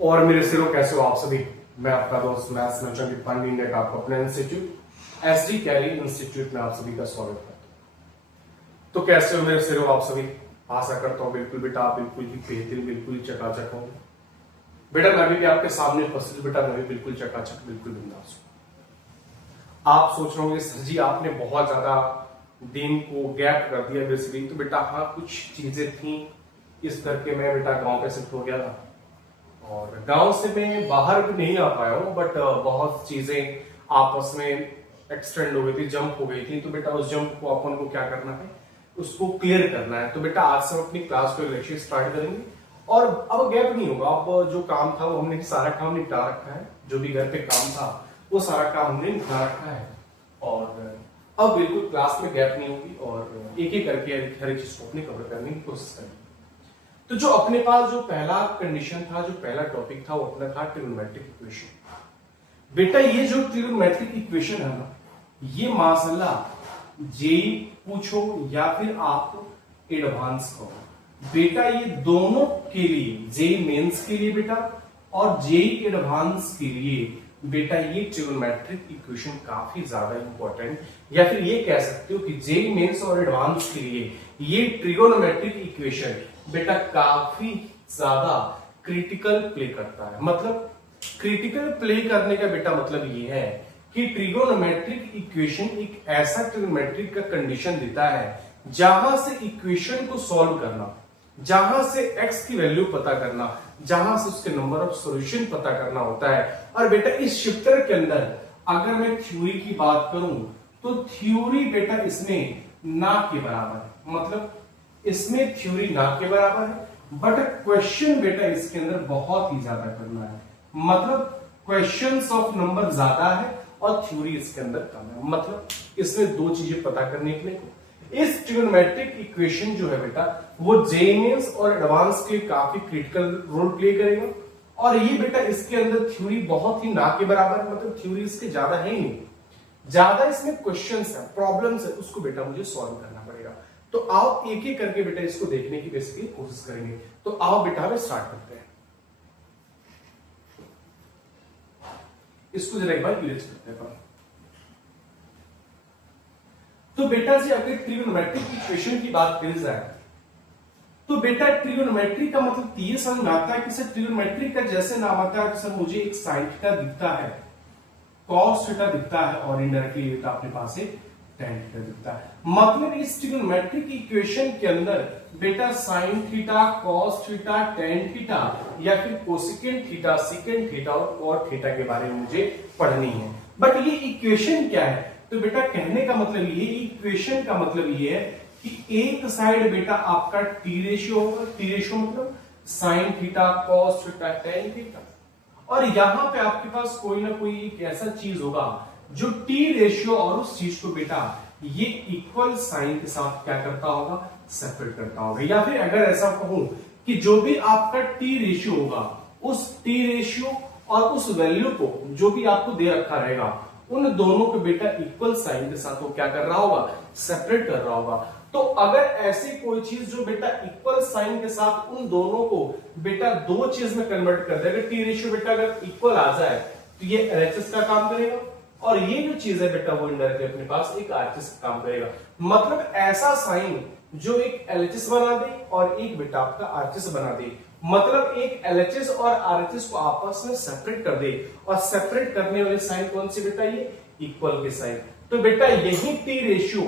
और मेरे सिरों कैसे हो आप सभी। मैं आपका दोस्त मैथ्स में चंद्र पांडे इंडिया का आपका अपना इंस्टीट्यूट एसडी कैरी इंस्टीट्यूट में आप सभी का स्वागत करता हूं। तो कैसे हो मेरे सिरों आप सभी। आशा करता हूं बिल्कुल बेटा आप बिल्कुल ही बेहतरीन बिल्कुल ही चकाचक हो। बेटा मैं भी आपके सामने उपस्थित बेटा मैं भी बिल्कुल चकाचक बिल्कुल बिंदास हूं। आप सोच रहे होंगे सर जी आपने बहुत ज्यादा दिन को गैप कर दिया बेसिकली। तो बेटा हाँ कुछ चीजें थी इस करके मैं बेटा गांव पे शिफ्ट हो गया था और गांव से मैं बाहर भी नहीं आ पाया हूँ बट बहुत चीजें आपस में एक्सटेंड हो गई थी, जंप हो गई थी। तो बेटा उस जंप को अपन को क्या करना है, उसको क्लियर करना है। तो बेटा आज से हम अपनी क्लास को लेक्चर स्टार्ट करेंगे और अब गैप नहीं होगा। अब जो काम था वो हमने सारा काम निपटा रखा है, जो भी घर पे काम था वो सारा काम हमने निपटा रखा है और अब बिल्कुल क्लास में गैप नहीं होगी और एक एक करके हर एक चीज को अपने कवर करने की कोशिश करेंगे। तो जो अपने पास जो पहला कंडीशन था, जो पहला टॉपिक था वो अपना था ट्रिगोनोमेट्रिक इक्वेशन। बेटा ये जो ट्रिगोनोमेट्रिक इक्वेशन है ना, ये माशाल्लाह जेई पूछो या फिर आप एडवांस करो, बेटा ये दोनों के लिए, जेई मेंस के लिए बेटा और जेई एडवांस के लिए बेटा ये ट्रिगोनोमेट्रिक इक्वेशन काफी ज्यादा इंपॉर्टेंट, या फिर ये कह सकते हो कि जेई मेंस और एडवांस के लिए ये ट्रिगोनोमेट्रिक इक्वेशन बेटा काफी ज्यादा क्रिटिकल प्ले करता है। मतलब क्रिटिकल प्ले करने का बेटा मतलब ये है कि ट्रिगोनोमेट्रिक इक्वेशन एक ऐसा ट्रिगोनोमेट्रिक का कंडीशन देता है जहां से इक्वेशन को सॉल्व करना, जहां से x की वैल्यू पता करना, जहां से उसके नंबर ऑफ सॉल्यूशन पता करना होता है। और बेटा इस चैप्टर के अंदर अगर मैं थ्योरी की बात करूं तो थ्योरी बेटा इसमें ना के बराबर है, मतलब इसमें थ्योरी ना के बराबर है बट क्वेश्चन बेटा इसके अंदर बहुत ही ज्यादा करना है। मतलब क्वेश्चंस ऑफ नंबर ज्यादा है और थ्योरी इसके अंदर कम है। मतलब इसमें दो चीजें पता करने के लिए इस ट्रिगोनोमेट्रिक इक्वेशन जो है बेटा वो जेई मेंस और एडवांस के काफी क्रिटिकल रोल प्ले करेगा और ये बेटा इसके अंदर थ्योरी बहुत ही ना के बराबर है। मतलब थ्योरी इसके ज्यादा है ही नहीं, ज्यादा इसमें क्वेश्चंस है, प्रॉब्लम्स है, उसको बेटा मुझे सॉल्व करना पड़ेगा। तो आओ एक एक करके बेटा इसको देखने की बेसिकली कोशिश करेंगे। तो आओ बेटा हम स्टार्ट करते हैं, इसको जरा एक बार क्लियर करते हैं। तो बेटा जी अगर ट्रिगोनोमेट्रिक इक्वेशन की बात करी जाए तो बेटा ट्रिगोनोमेट्रिक का मतलब ये समझ में आता है कि सर ट्रिगोनोमेट्रिक का जैसे नाम आता है सर मुझे एक साइन थीटा दिखता है, कॉस थीटा दिखता है और इनडायरेक्टली बेटा अपने पास एक tan थीटा दिखता है। मतलब इस ट्रिगोनोमेट्रिक इक्वेशन के अंदर बेटा sine theta, cos theta, tan theta या फिर कोसेकेंट थीटा, सेकेंट थीटा और कॉट थीटा के बारे में मुझे पढ़नी है। बट ये इक्वेशन क्या है? तो बेटा कहने का मतलब ये, इक्वेशन का मतलब ये है कि एक साइड बेटा आपका टी रेशियो होगा, टी रेशियो मतलब sine theta, cos theta, tan theta, और यहां पे आपके पास कोई ना कोई एक ऐसा चीज होगा जो टी रेशियो और उस चीज को बेटा ये इक्वल साइन के साथ क्या करता होगा, सेपरेट करता होगा। या फिर अगर ऐसा कहूं कि जो भी आपका टी रेशियो होगा उस टी रेशियो और उस वैल्यू को जो भी आपको दे रखा रहेगा उन दोनों को बेटा इक्वल साइन के साथ वो क्या कर रहा होगा, सेपरेट कर रहा होगा। तो अगर ऐसी कोई चीज जो बेटा इक्वल साइन के साथ उन दोनों को बेटा दो चीज में कन्वर्ट कर देगा, टी रेशियो बेटा अगर इक्वल आ जाए तो ये एलएचएस का काम करेगा और ये जो चीज है बेटा वो इनडायरेक्टली अपने पास एक आरएचएस का काम करेगा। मतलब ऐसा साइन जो एक एलएचएस बना दे और एक बेटा आपका आरएचएस बना दे, मतलब एक एलएचएस और आरएचएस को आपस में सेपरेट कर दे और सेपरेट करने वाले साइन कौन सी बेटा, ये इक्वल के साइन। तो बेटा यही टी रेशियो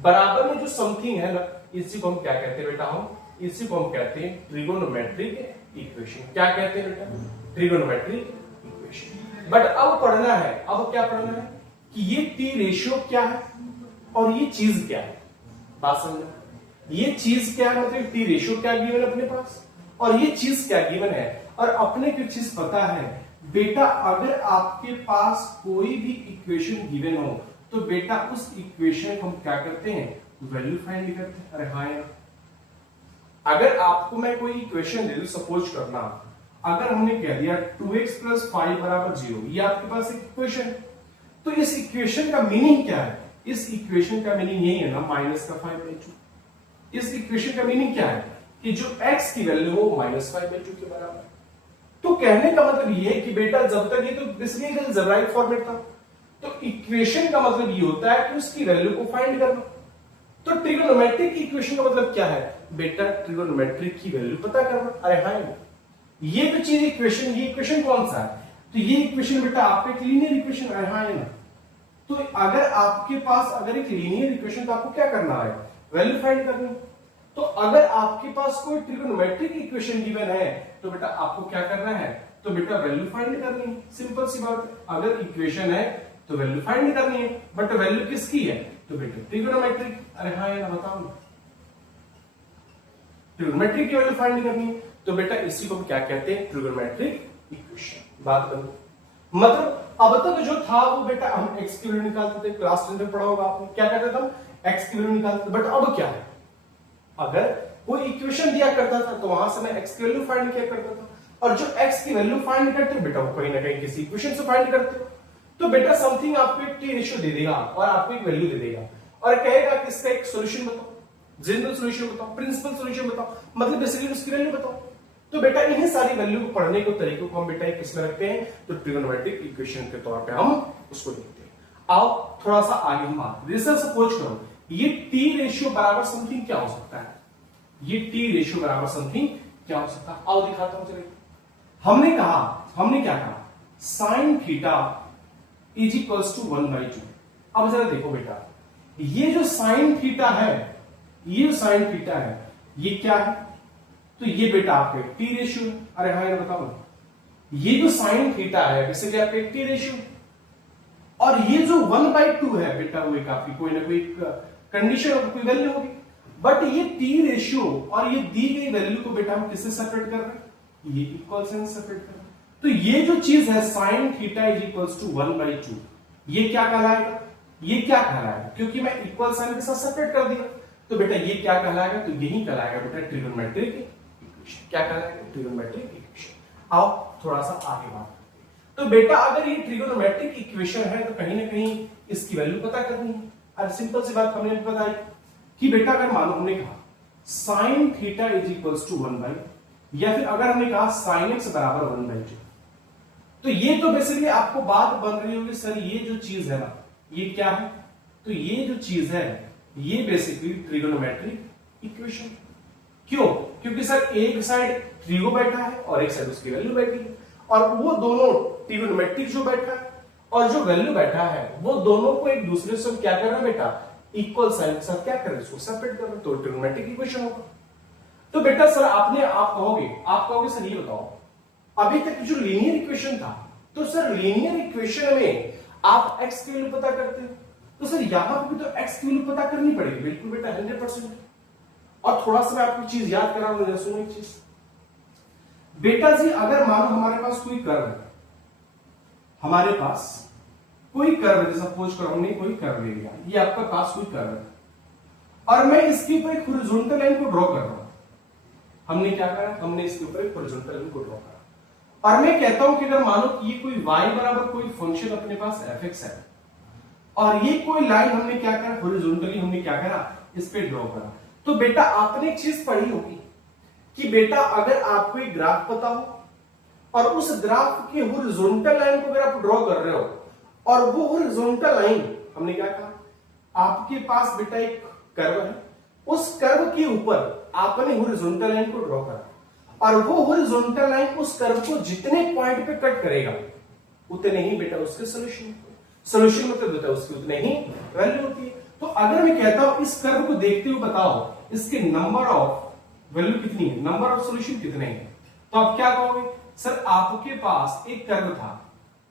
बराबर में जो समथिंग है ना, इसी को हम क्या कहते हैं बेटा, हम इसी को हम कहते हैं ट्रिगोनोमेट्रिक इक्वेशन। क्या कहते हैं बेटा, ट्रिगोनोमेट्रिक इक्वेशन। बट अब पढ़ना है, अब क्या पढ़ना है कि ये टी रेशियो क्या है और ये चीज क्या है। बात समझना, ये चीज क्या है मतलब टी रेशियो क्या गिवन अपने पास और ये चीज क्या गिवन है। और अपने को चीज पता है बेटा, अगर आपके पास कोई भी इक्वेशन गिवन हो तो बेटा उस इक्वेशन को हम क्या करते हैं, वैल्यू फाइंड करते हैं। अरे हाँ यार, अगर आपको मैं कोई इक्वेशन दे दूं, सपोज करना अगर हमने कह दिया 2x + 5 = 0, ये आपके पास एक इक्वेशन है। तो इस इक्वेशन का मीनिंग क्या है, इस इक्वेशन का मीनिंग यही है ना, -5/2। इस इक्वेशन का मीनिंग क्या है कि जो x की वैल्यू हो -5/2 के बराबर। तो कहने का मतलब ये है कि बेटा जब तक ये तो बेसिकली अलजेब्राइक फॉर्मेट था, तो इक्वेशन का मतलब ये होता है कि उसकी वैल्यू को फाइंड करना। तो ट्रिगोनोमेट्रिक इक्वेशन का मतलब क्या है बेटा, ट्रिगोनोमेट्रिक की वैल्यू पता करना। अरे हाँ, ये तो चीज इक्वेशन, ये इक्वेशन कौन सा है, तो ये इक्वेशन बेटा आपका एक लीनियर इक्वेशन। अरे हाँ है ना, तो अगर आपके पास अगर एक लीनियर इक्वेशन, तो आपको क्या करना है, वैल्यू फाइंड करनी। तो अगर आपके पास कोई ट्रिगोनोमेट्रिक इक्वेशन गिवन है, तो बेटा आपको क्या करना है, तो बेटा वैल्यू फाइंड करनी है। सिंपल सी बात है, अगर इक्वेशन है तो वैल्यू फाइंड करनी है, बट वैल्यू किसकी है, तो बेटा ट्रिगोनोमेट्रिक। अरे हाँ है ना, बताओ ना, ट्रिगोनोमेट्रिक की वैल्यू फाइंड करनी है, तो बेटा इसी को हम क्या कहते हैं, ट्रिगोनोमेट्रिक इक्वेशन। बात बनी। मतलब अब तक जो था वो बेटा हम एक्स की वैल्यू निकालते थे, क्लास 10 में पढ़ा होगा आपने, क्या करते थे हम, एक्स की वैल्यू निकालते थे। बट अब क्या है, अगर कोई इक्वेशन दिया करता था तो वहां से मैं एक्स की वैल्यू फाइंड किया करता था, और जो एक्स की वैल्यू फाइंड करते हो बेटा वो कहीं ना कहीं किसी इक्वेशन से फाइंड करते हो। तो बेटा समथिंग आपको एक टी रेशियो दे देगा और आपको एक वैल्यू दे देगा और कहेगा कि इसका एक सॉल्यूशन बताओ, जनरल सॉल्यूशन बताओ, प्रिंसिपल सॉल्यूशन बताओ, मतलब बेसिकली उसकी वैल्यू बताओ। तो बेटा इन्हीं सारी वैल्यू को पढ़ने के तरीकों को हम बेटा किसमें रखते हैं, तो ट्रिगोनोमेट्रिक इक्वेशन के तौर पे हम उसको देखते हैं। आओ थोड़ा सा आगे हम बात करें। सपोज करो ये टी रेशियो बराबर समथिंग क्या हो सकता है, ये टी रेशियो बराबर समथिंग क्या हो सकता है, आओ दिखाता हूं चलिए। हमने क्या कहा, sine theta is equals to 1/2। अब जरा देखो बेटा, ये जो साइन थीटा है, ये जो साइन थीटा है, ये क्या है, तो ये बेटा आपका टी रेशियो। अरे हाँ बताओ ना, ये जो साइन थीटा है बेसिकली आपका टी रेशियो, और ये जो 1/2 है बेटा वो एक आपकी कोई ना कोई कंडीशन होगी, कोई वैल्यू होगी। बट ये टी रेशियो और ये दी गई वैल्यू को बेटा हम किससे सेपरेट कर रहे हैं, ये इक्वल से सेपरेट कर रहे हैं। तो ये जो चीज है sine theta is equals to 1/2, ये क्या कहलाएगा, ये क्या कहलाएगा, क्योंकि मैं इक्वल साइन के साथ सेपरेट कर दिया, तो बेटा ये क्या कहलाएगा, तो यही कहलाएगा बेटा ट्रिगोनोमेट्रिक इक्वेशन। क्या कहलाएगा, ट्रिगोनोमेट्रिक इक्वेशन। आओ थोड़ा सा आगे बात करते हैं। तो बेटा अगर ये ट्रिगोनोमेट्रिक इक्वेशन है तो कहीं ना कहीं इसकी वैल्यू पता करनी है। और सिंपल सी बात हमने बताई कि बेटा अगर मानो हमने कहा sine theta is equals to 1/, या फिर अगर हमने कहा साइन एक्स बराबर 1/2, तो ये तो बेसिकली आपको बात बन रही होगी सर ये जो चीज है ना ये क्या है, तो ये जो चीज है ये बेसिकली ट्रिगोनोमेट्रिक इक्वेशन। क्यों, क्योंकि सर एक साइड ट्रिगो बैठा है और एक साइड उसकी वैल्यू बैठी है, और वो दोनों ट्रिगोनोमेट्रिक जो बैठा है और जो वैल्यू बैठा है वो दोनों को एक दूसरे से क्या कर रहे हैं बेटा, इक्वल साइन के साथ क्या कर रहे हैं, इसको सेपरेट कर रहे हैं, तो ट्रिगोनोमेट्रिक इक्वेशन होगा। तो बेटा सर आप कहोगे सर ये बताओ अभी तक जो लीनियर इक्वेशन था, तो सर लीनियर इक्वेशन में आप एक्स की वैल्यू पता करते हो, तो सर यहां पर भी तो एक्स की वैल्यू पता करनी पड़ेगी। बिल्कुल बेटा 100%। और थोड़ा सा मैं आपको चीज याद करा रहा हूं, सुनो एक चीज बेटा जी, अगर मानो हमारे पास कोई कर्व है, हमारे पास कोई कर्व, जैसा सपोज करो हमने कोई कर्व ले लिया, ये आपका पास कोई कर्व है और मैं इसके ऊपर एक हॉरिजॉन्टल लाइन को ड्रॉ कर रहा हूं। हमने क्या करा, हमने इसके ऊपर एक हॉरिजॉन्टल लाइन को ड्रॉ करा और मैं कहता हूं कि अगर मानो कि ये कोई y बराबर कोई फंक्शन अपने पास fx है और ये कोई लाइन हमने क्या करा, हॉरिजॉन्टली हमने क्या करा, इस पे ड्रॉ करा। तो बेटा आपने एक चीज पढ़ी होगी कि बेटा अगर आपको एक ग्राफ पता हो और उस ग्राफ के हॉरिजॉन्टल लाइन को अगर आप ड्रॉ कर रहे हो और वो हॉरिजॉन्टल लाइन हमने क्या कहा, आपके पास बेटा एक कर्व है, उस कर्व के ऊपर आपने हॉरिजॉन्टल लाइन को ड्रॉ करा और वो हॉरिजॉन्टल लाइन उस कर्व को जितने पॉइंट पे कट करेगा उतने ही बेटा उसके सॉल्यूशन मतलब होता है उसकी उतने ही वैल्यू होती है। तो अगर मैं कहता हूं इस कर्व को देखते हुए बताओ इसके नंबर ऑफ वैल्यू कितनी है, नंबर ऑफ सॉल्यूशन कितने हैं, तो आप क्या कहोगे, सर आपके पास एक कर्व था,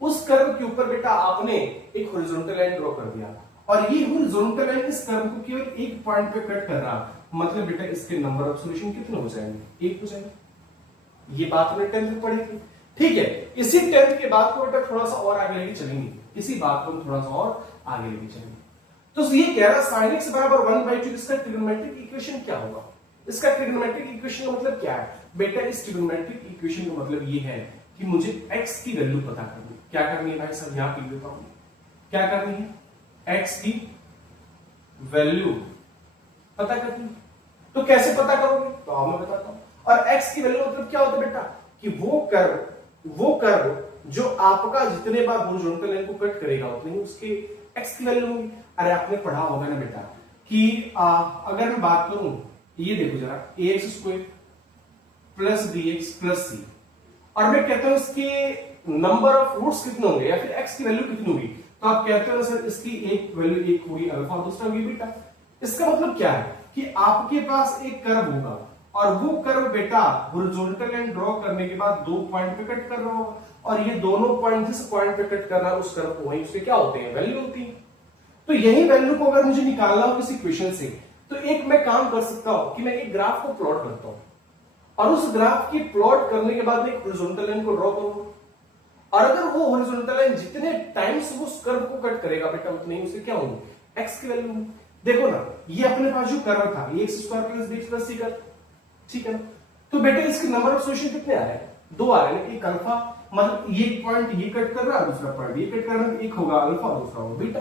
उस कर्व के ऊपर बेटा आपने एक हॉरिजॉन्टल लाइन ड्रॉ कर दिया और ये हॉरिजॉन्टल लाइन इस कर्व को केवल एक पॉइंट पे कट कर रहा, मतलब बेटा इसके नंबर ऑफ सॉल्यूशन कितने हो जाएंगे, 1 हो जाएंगे। ये बात हमने 10th में पढ़ी थी, ठीक है। इसी 10th के बाद को बेटा थोड़ा सा और आगे लेके चलेंगे, इसी बात को हम थोड़ा सा और आगे लेके चलेंगे। तो ये कह रहा sin x बराबर 1/2, इसका ट्रिगोनोमेट्रिक इक्वेशन क्या होगा, इसका ट्रिगोनोमेट्रिक इक्वेशन का मतलब क्या है बेटा, इस ट्रिगोनोमेट्रिक इक्वेशन का मतलब ये है कि मुझे x की वैल्यू पता करनी है। क्या करनी है भाई साहब, यहां लिख देता हूं, क्या करनी है, x की वैल्यू पता करनी है। तो कैसे पता करोगे, तो मैं बताता हूं। और x की वैल्यू मतलब क्या होता है बेटा, कि वो कर्व वो कर्व जो आपका जितने बार हॉरिजॉन्टल लाइन को कट करेगा उतनी ही उसकी एक्स की वैल्यू होगी। अरे आपने पढ़ा होगा ना बेटा कि अगर मैं बात करूं, ये देखो जरा, A X square plus B X plus C, और मैं कहता हूं इसके नंबर ऑफ रूट्स कितने होंगे या फिर एक्स की वैल्यू कितनी होगी, तो आप कहते हो सर इसकी एक वैल्यू एक होगी अल्फा और दूसरा होगी बीटा। इसका मतलब क्या है कि आपके पास एक कर्व होगा और वो कर्व बेटा हॉरिजॉन्टल लाइन ड्रॉ करने के बाद दो पॉइंट पे कट कर रहा होगा, और ये दोनों पॉइंट जिस पॉइंट पे कट कर रहा है उस कर्व को वहीं उसके क्या होते हैं, वैल्यू होती है। तो यही वैल्यू को अगर मुझे निकालना हो किसी इक्वेशन से, तो एक मैं काम कर सकता हूं कि मैं एक ग्राफ को प्लॉट करता हूं और उस ग्राफ की प्लॉट करने के बाद एक हॉरिजॉन्टल लाइन को ड्रॉ करूंगा, और अगर वो हॉरिजॉन्टल लाइन जितने टाइम्स वो उस कर्व को कट करेगा बेटा उतने ही उसके क्या होंगे, एक्स की वैल्यू होंगी। देखो ना, ये अपने पास जो कर्व था ये X square plus B X plus C का, ठीक है ना, तो बेटा इसके नंबर ऑफ सॉल्यूशन कितने आ रहे हैं, दो आ रहे हैं। एक अल्फा, मतलब ये पॉइंट ये कट कर रहा है, दूसरा पॉइंट ये कट कर रहा है, एक होगा अल्फा दूसरा होगा बीटा,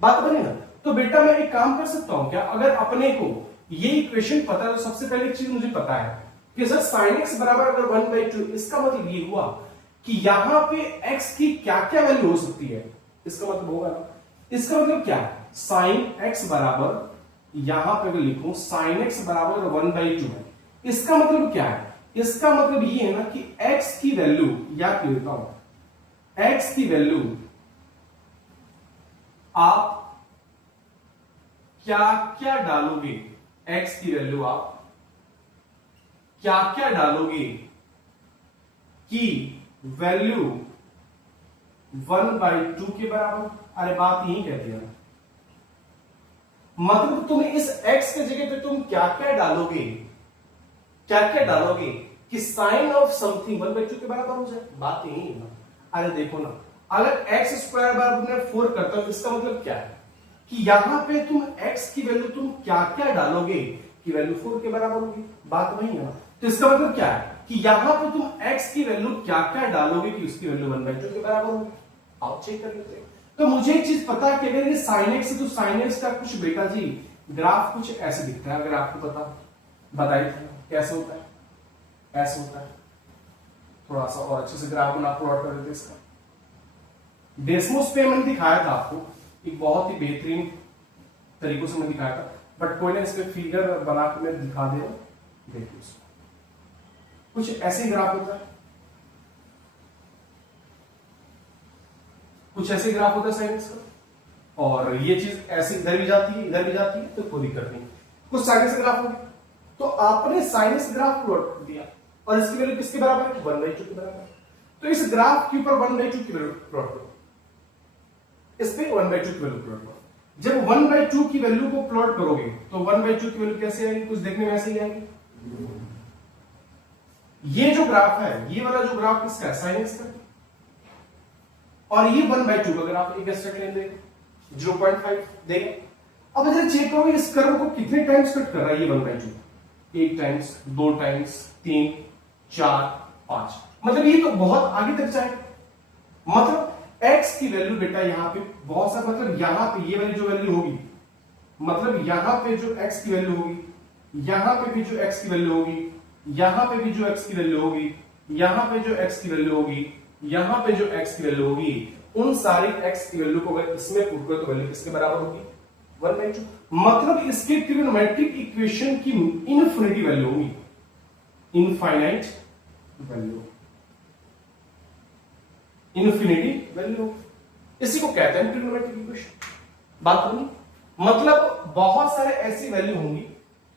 बात बनी ना। तो बेटा मैं एक काम कर सकता हूं क्या, अगर अपने को ये इक्वेशन पता है तो सबसे पहले एक चीज मुझे पता है कि सर sin x बराबर अगर 1/2, इसका मतलब ये हुआ कि यहां पे x की क्या क्या वैल्यू हो सकती है, इसका मतलब होगा ना, इसका मतलब क्या है, sin x बराबर, यहां पे अगर लिखूं sin x बराबर 1/2 है, इसका मतलब क्या है, इसका मतलब ये है ना कि x की वैल्यू, याद कर लेता हूं, x की वैल्यू आप क्या क्या डालोगे, x की वैल्यू आप क्या क्या डालोगे कि वैल्यू 1/2 के बराबर, अरे बात यही कहती है, मतलब तुम इस x के जगह पे तुम क्या क्या डालोगे, क्या क्या डालोगे कि साइन ऑफ समथिंग 1/2 के बराबर हो जाए, बात यही है ना। अरे देखो ना, अगर x स्क्वायर बराबर मैं 4 करता हूं, इसका मतलब क्या है कि यहां पे तुम x की वैल्यू तुम क्या क्या डालोगे कि वैल्यू 4 के बराबर होगी, बात वही है ना। तो इसका मतलब क्या है कि यहां पे तुम x की वैल्यू क्या क्या डालोगे कि उसकी वैल्यू 1/2 के बराबर होगी। आप चेक कर लेते हैं। तो मुझे एक चीज पता है कि अगर ये sin x है तो sin x का कुछ बेटा जी ग्राफ कुछ ऐसे दिखता है, अगर आपको पता बताइए कैसे होता है, ऐसे होता है, थोड़ा सा और अच्छे से ग्राफ बना प्लॉट कर देते इसका। डेस्मोस पे मैंने दिखाया था आपको, एक बहुत ही बेहतरीन तरीकों से मैं दिखाया था, बट कोई ना इस पे फिगर बना के मैं दिखा दे रहा हूं, देखिए इसको। कुछ ऐसे ग्राफ होता है, कुछ ऐसे ग्राफ होता है साइंस का, और ये चीज ऐसे इधर भी जाती है इधर भी जाती है, तो कोई दिक्कत नहीं। कुछ साइंस ग्राफ हो गया, तो आपने साइंस ग्राफ प्लॉट कर दिया और इसकी वैल्यू किसके बराबर है, 1/2 के बराबर है। तो इस ग्राफ के ऊपर 1/2 की वैल्यू प्लॉट करो, इस पे 1/2 की वैल्यू प्लॉट करो। जब 1/2 की वैल्यू को प्लॉट करोगे तो 1/2 की वैल्यू कैसे आएगी, कुछ देखने में ऐसे ही आएगी। ये जो ग्राफ है, ये वाला जो ग्राफ किसका है, साइन एक्स का, और ये 1/2 का ग्राफ एक एक्स्ट्रा लेन देगा 0.5 देगा। अब अगर चेक करो इस कर्व को कितने टाइम्स कट कर रहा है, ये 1/2 1 टाइम्स 2 टाइम्स 3 4 5, मतलब ये तो बहुत आगे तक जाएगा। मतलब x की वैल्यू बेटा यहां पे बहुत सा, मतलब यहां पे ये वाली जो वैल्यू होगी, मतलब यहां पे जो x की वैल्यू होगी, यहां पे भी जो x की वैल्यू होगी, यहां पे भी जो x की वैल्यू होगी, यहां पे जो x की वैल्यू होगी, यहां पे जो x की वैल्यू होगी, उन सारी x की वैल्यू को अगर इसमें पुट करो तो वैल्यू किसके बराबर होगी, 1/2। मतलब इसके ट्रिग्नोमेट्रिक इक्वेशन की इनफिनिटी वैल्यू होगी, इनफाइनाइट वैल्यू, इन्फिनिटी वैल्यू, इसी को कहते हैं ट्रिग्नोमेट्रिक इक्वेशन। बात नहीं, मतलब बहुत सारे ऐसी वैल्यू होंगी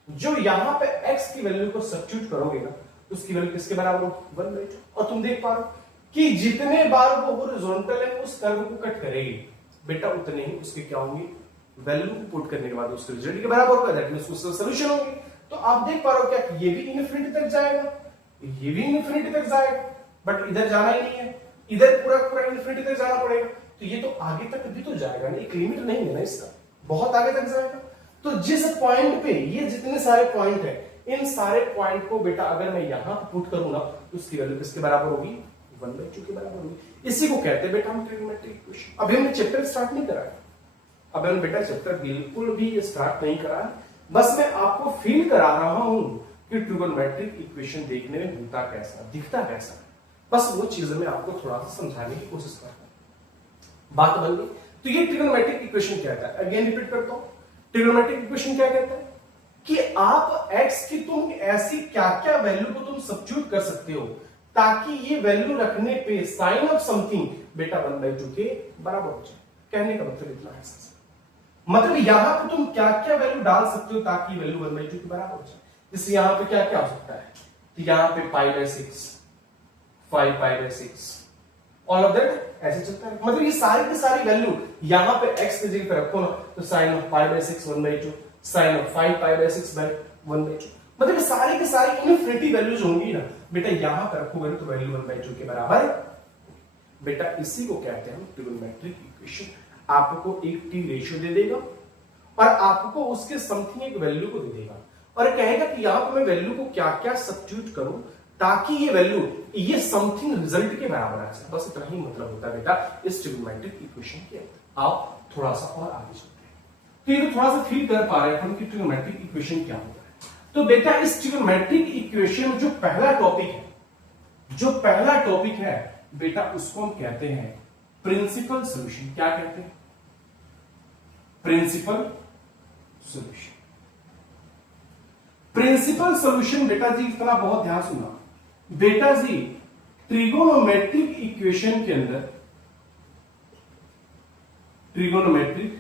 जो यहां पे x की वैल्यू को सब्स्टिट्यूट करोगे ना, उसकी वैल्यू किसके बराबर होगी, 1/2। और तुम देख पा रहे हो कि जितने बार वो हॉरिजॉन्टल है उस कर्व को कट करेगी बेटा, उतने ही उसके क्या होंगे, वैल्यू पुट करने के बाद उसके रिजल्ट के बराबर होगा, दैट मींस उसका सॉल्यूशन होगी। तो आप देख पा रहे हो क्या, ये भी इन्फिनिटी तक जाएगा, ये भी इन्फिनिटी तक जाएगा, बट इधर जाना ही नहीं है, इधर पूरा पूरा इन्फिनिटी तक जाना पड़ेगा। तो ये तो आगे तक भी तो जाएगा ना, एक लिमिट नहीं है ना इसका, बहुत आगे तक जाएगा। तो जिस पॉइंट पे ये जितने सारे पॉइंट है, इन सारे पॉइंट को बेटा अगर मैं यहां पुट करूं ना, तो उसकी वैल्यू किसके बराबर होगी, 1/2 के बराबर होगी। इसी को कहते हैं बेटा हम ट्रिग्नोमेट्रिक इक्वेशन। अभी हमने चैप्टर स्टार्ट नहीं करा है, अब हमने बेटा चैप्टर बिल्कुल भी स्टार्ट नहीं करा है, बस मैं आपको फील करा रहा हूं कि ट्रिग्नोमेट्रिक इक्वेशन देखने में होता कैसा, दिखता कैसा। बस वो चीजें मैं आपको थोड़ा सा समझाने की कोशिश कर रहा हूं। बात बन गई। तो ये ट्रिग्नोमेट्रिक इक्वेशन कहता है, अगेन रिपीट करता हूं, ट्रिग्नोमेट्रिक इक्वेशन क्या कहता है कि आप x की तुम ऐसी क्या क्या वैल्यू को तुम सब्स्टिट्यूट कर सकते हो ताकि ये वैल्यू रखने पे साइन ऑफ समथिंग बेटा 1/2 के बराबर हो जाए। कहने का मतलब इतना है, मतलब यहां पे तुम क्या क्या वैल्यू डाल सकते हो ताकि वैल्यू 1/2 के बराबर हो जाए। जैसे यहां पे क्या क्या हो सकता है, तो यहां पे π/6, 5π/6, ऑल ऑफ दैट ऐसे चलता है। मतलब ये सारी की सारी वैल्यू यहां पे x की जगह पे रखो ना, तो साइन ऑफ π/6 1/2, साइन ऑफ 5π/6 1/2, मतलब ये सारी की सारी इनफिनिटी वैल्यूज होंगी ना बेटा, यहां पे रखोगे तो वैल्यू 1/2 के बराबर बेटा। इसी को कहते हैं ट्रिग्नोमेट्रिक इक्वेशन। आपको एक टी रेशियो दे देगा और आपको उसके समथिंग एक वैल्यू को दे देगा और कहेगा कि यहां पर मैं वैल्यू को क्या क्या सब्स्टिट्यूट करूं ताकि ये वैल्यू ये समथिंग रिजल्ट के बराबर आ जाए। बस इतना ही मतलब होता है बेटा इस ट्रिग्नोमेट्रिक इक्वेशन के अंदर। आप थोड़ा सा और आगे चलते हैं, तो ये तो थोड़ा सा फील कर पा रहे हैं हम कि ट्रिग्नोमेट्रिक इक्वेशन क्या होता है। तो बेटा इस ट्रिग्नोमेट्रिक इक्वेशन में जो पहला टॉपिक है बेटा, उसको हम कहते हैं प्रिंसिपल सॉल्यूशन। क्या कहते हैं? Principal solution. प्रिंसिपल सॉल्यूशन बेटा जी इतना बहुत ध्यान सुनना बेटा जी, ट्रिगोनोमेट्रिक इक्वेशन के अंदर, ट्रिगोनोमेट्रिक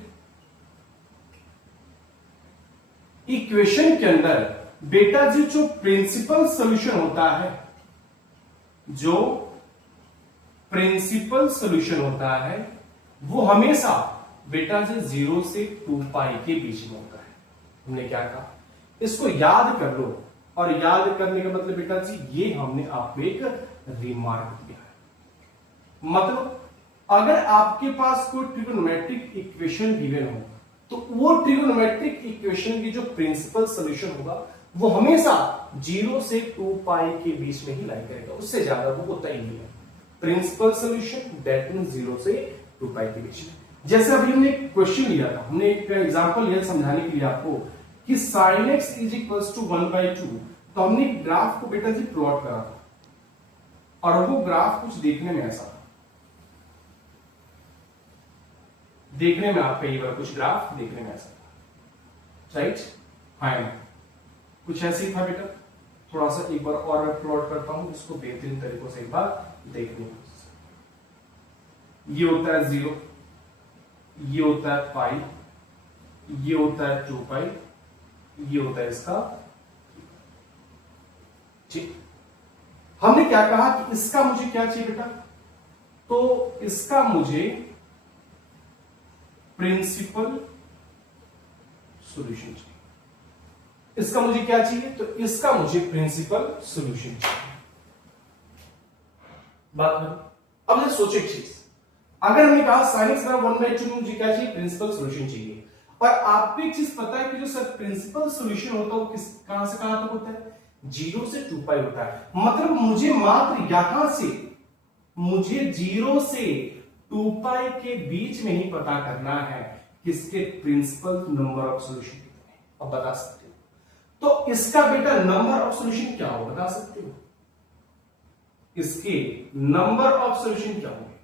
इक्वेशन के अंदर बेटा जी जो प्रिंसिपल सॉल्यूशन होता है, जो प्रिंसिपल सॉल्यूशन होता है वो हमेशा बेटा जी 0 से 2π के बीच में होता है। हमने क्या कहा, इसको याद कर लो, और याद करने का मतलब बेटा जी ये हमने आपको एक रिमार्क दिया है। मतलब अगर आपके पास कोई ट्रिगोनोमेट्रिक इक्वेशन गिवन हो तो वो ट्रिगोनोमेट्रिक इक्वेशन की जो प्रिंसिपल सॉल्यूशन होगा वो हमेशा 0 से 2π के बीच में ही लाई करेगा, उससे ज्यादा वो होता ही नहीं है। प्रिंसिपल सॉल्यूशन दैट मींस 0 से 2π के बीच में। जैसे अभी हमने एक क्वेश्चन लिया था, हमने एक एग्जांपल लिया समझाने के लिए आपको कि sin x is equals to 1/2, तो हमने ग्राफ को बेटा जी प्लॉट करा था और वो ग्राफ कुछ देखने में ऐसा था। देखने में आप कई बार कुछ ग्राफ देखने में ऐसा था, राइट? फाइन, कुछ ऐसे ही था बेटा। थोड़ा सा एक बार और मैं प्लॉट करता हूं, इसको बेहतरीन तरीकों से एक बार देखने में। ये होता है 0, ये होता है पाई, ये होता है 2π, ये होता है इसका, ठीक। हमने क्या कहा कि इसका मुझे क्या चाहिए बेटा, तो इसका मुझे प्रिंसिपल सॉल्यूशन चाहिए। इसका मुझे क्या चाहिए, तो इसका मुझे प्रिंसिपल सॉल्यूशन चाहिए। बात करो, अब सोचो एक चीज, अगर हमने कहा sin x बराबर 1/2 मुझे क्या चाहिए, प्रिंसिपल सॉल्यूशन चाहिए, और आपको एक चीज पता है कि जो सर प्रिंसिपल सॉल्यूशन होता है वो कहां से कहां तक होता है, 0 से 2π होता है। मतलब मुझे मात्र यहां से मुझे 0 से 2π के बीच में ही पता करना है किसके प्रिंसिपल नंबर ऑफ सॉल्यूशन कितने हैं। अब बता सकते हो, तो इसका बेटा नंबर ऑफ सॉल्यूशन क्या हो, बता सकते हो? इसके नंबर ऑफ सॉल्यूशन क्या होंगे?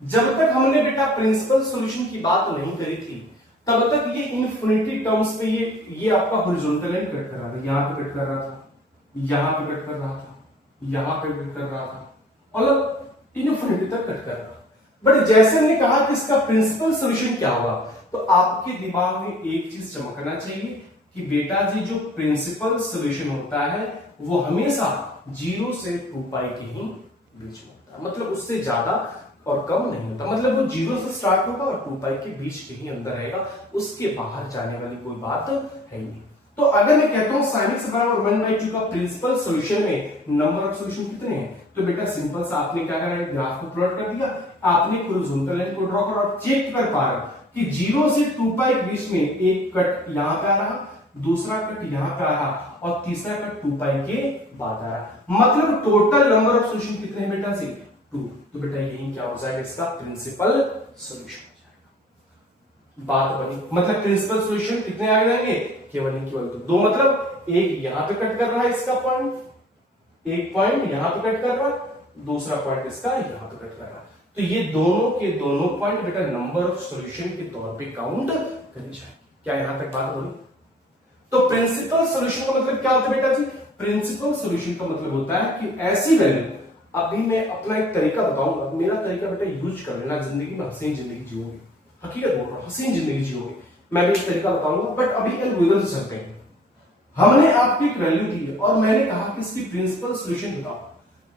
जब तक हमने बेटा प्रिंसिपल सॉल्यूशन की बात नहीं करी थी तब तक ये इनफिनिटी टर्म्स पे ये आपका हॉरिजॉन्टल लाइन कट कर रहा था, यहां पे कट कर रहा था, यहां पे कट कर रहा था, यहां पे कट कर रहा था, और इनफिनिटी तक कट कर रहा था। बट जैसे हमने कहा कि इसका प्रिंसिपल सॉल्यूशन क्या होगा, तो आपके दिमाग में एक चीज चमकना चाहिए कि बेटा जी जो प्रिंसिपल सॉल्यूशन होता है वो हमेशा 0 से 2π के ही बीच में होता है। मतलब उससे ज्यादा और कम नहीं होता, मतलब वो 0 से स्टार्ट होगा और 2π के बीच के ही अंदर रहेगा, उसके बाहर जाने वाली कोई बात है ही नहीं। तो अगर मैं कहता हूं sin x बराबर 1/2 का प्रिंसिपल सॉल्यूशन में नंबर ऑफ सॉल्यूशन कितने हैं, तो बेटा सिंपल सा आपने क्या करा, ग्राफ को प्लॉट कर दिया, आपने हॉरिजॉन्टल लाइन को ड्रॉ करा और चेक कर पा रहा कि 0 से 2π के बीच में एक कट यहां पे आ रहा, दूसरा कट यहां पे आ रहा और तीसरा कट 2π के बाद आ रहा। मतलब टोटल नंबर ऑफ सॉल्यूशन कितने हैं बेटा जी, 2। तो बेटा यही क्या हो जाएगा, इसका प्रिंसिपल सॉल्यूशन हो जाएगा। बात बनी, मतलब प्रिंसिपल सॉल्यूशन कितने आ जाएंगे, केवल दो। मतलब एक यहां पे कट कर रहा है इसका पॉइंट, एक पॉइंट यहां पे कट कर रहा दूसरा पॉइंट इसका यहां पे कट करेगा। तो ये दोनों के दोनों पॉइंट बेटा नंबर ऑफ सॉल्यूशन के तौर पे काउंट करे जाएंगे। क्या यहां तक बात बोली? तो प्रिंसिपल सॉल्यूशन का मतलब क्या होता है बेटा जी? प्रिंसिपल सॉल्यूशन का मतलब होता है कि ऐसी वैल्यू, अभी मैं अपना एक तरीका बताऊंगा, मेरा तरीका बेटा यूज कर लेना, जिंदगी में हसीन जिंदगी जियोगे, हकीकत बोल रहा हूं, हसीन जिंदगी जियोगे। मैं भी एक तरीका बताऊंगा, बट अभी एल्गोरिथम से चलते हैं। हमने आपको एक वैल्यू दी है और मैंने कहा कि इसकी प्रिंसिपल सॉल्यूशन बताओ।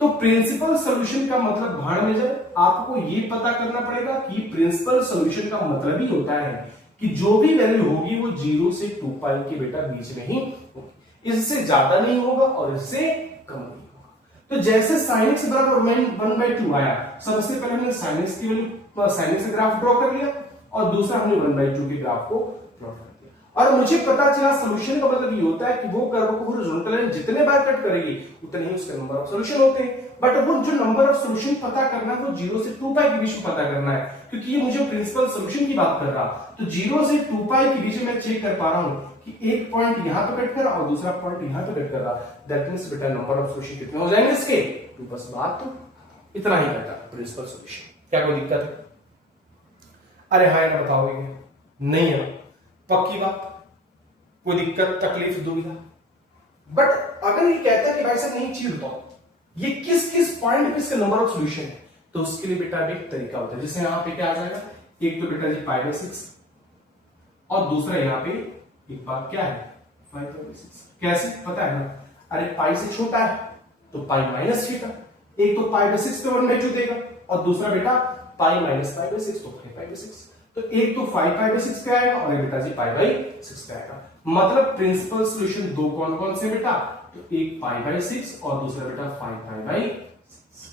तो प्रिंसिपल सॉल्यूशन का मतलब भाड़ में जाए, आपको ये पता करना पड़ेगा कि प्रिंसिपल सॉल्यूशन का मतलब ही होता है कि जो भी वैल्यू होगी वो 0 से 2 पाई के बेटा बीच में ही होगी, इससे ज्यादा नहीं होगा और इससे कम नहीं होगा। तो जैसे sin x बराबर 1/2 आया, सबसे पहले हमने sin x की वैल्यू, sin x का ग्राफ ड्रॉ कर लिया और दूसरा हमने 1/2 के ग्राफ को प्लॉट कर दिया, और मुझे पता चला सॉल्यूशन का मतलब ये होता है कि वो कर्व को हॉरिजॉन्टल लाइन जितने बार कट करेगी उतने ही उसके नंबर ऑफ सॉल्यूशन होते हैं। बट वो जो नंबर ऑफ सॉल्यूशन पता करना है वो 0 से 2 पाई के बीच में पता करना है, क्योंकि ये मुझे प्रिंसिपल सॉल्यूशन की बात कर रहा। तो 0 से 2 पाई के बीच में मैं चेक कर पा रहा हूं कि एक पॉइंट यहां पे कट कर रहा और दूसरा पॉइंट यहां पे कट कर रहा। दैट मींस बेटा नंबर ऑफ सॉल्यूशन कितने हो जाएंगे इसके? 2। बस बात तो इतना ही करता प्रिंसिपल सॉल्यूशन। क्या कोई दिक्कत है? अरे हाँ यार बताओगे? नहीं है, पक्की बात, कोई दिक्कत तकलीफ दुविधा। बट अगर ये कहता है कि भाई साहब नहीं चीज बताओ ये किस किस पॉइंट पे इसका नंबर ऑफ सॉल्यूशन है, तो उसके लिए बेटा एक तरीका होता है, जैसे यहां पे क्या आ जाएगा, एक तो बेटा जी π/6 और दूसरा यहां पे एक बात क्या है 5/6। कैसे पता है ना? अरे पाई से छोटा है तो पाई माइनस थीटा, एक तो π/6 पे 1/2 देगा और दूसरा बेटा पाई माइनस π/6 तो 5/6। तो एक तो 5π/6 पे आएगा और एक बेटा जी π/6 पे आएगा। मतलब प्रिंसिपल सॉल्यूशन दो कौन कौन से बेटा? तो एक π/6 और दूसरा बेटा 5π/6।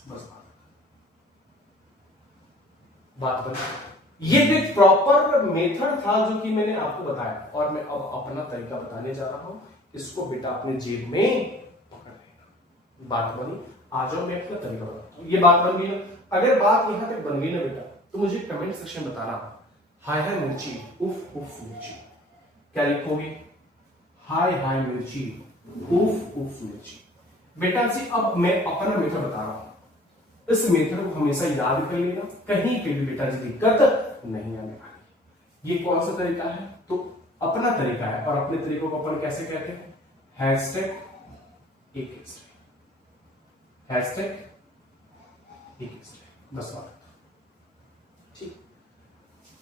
बस बात बन। ये तो एक प्रॉपर मेथड था जो कि मैंने आपको बताया, और मैं अब अपना तरीका बताने जा रहा हूं, इसको बेटा अपने जेब में पकड़ लेना। बात बनी? आ जाओ मैं अपना तरीका बताता हूं। ये बात बन गई ना? अगर बात यहां तक बन गई ना बेटा, तो मुझे कमेंट सेक्शन बताना, हाय हाय मिर्ची, उफ उफ मिर्ची। क्या लिखोगे? हाय हाय मिर्ची, उफ उफ मिर्ची। बेटा जी अब मैं अपना मेथड बता रहा हूं, इस मेथड को हमेशा याद कर लेना, कहीं पे भी बेटा जी दिक्कत नहीं आने वाली। ये कौन सा तरीका है? तो अपना तरीका है, और अपने तरीकों को अपन कैसे कहते हैं? हैशटैग एक हैशटैग, हैशटैग एक हैशटैग। बस बात ठीक।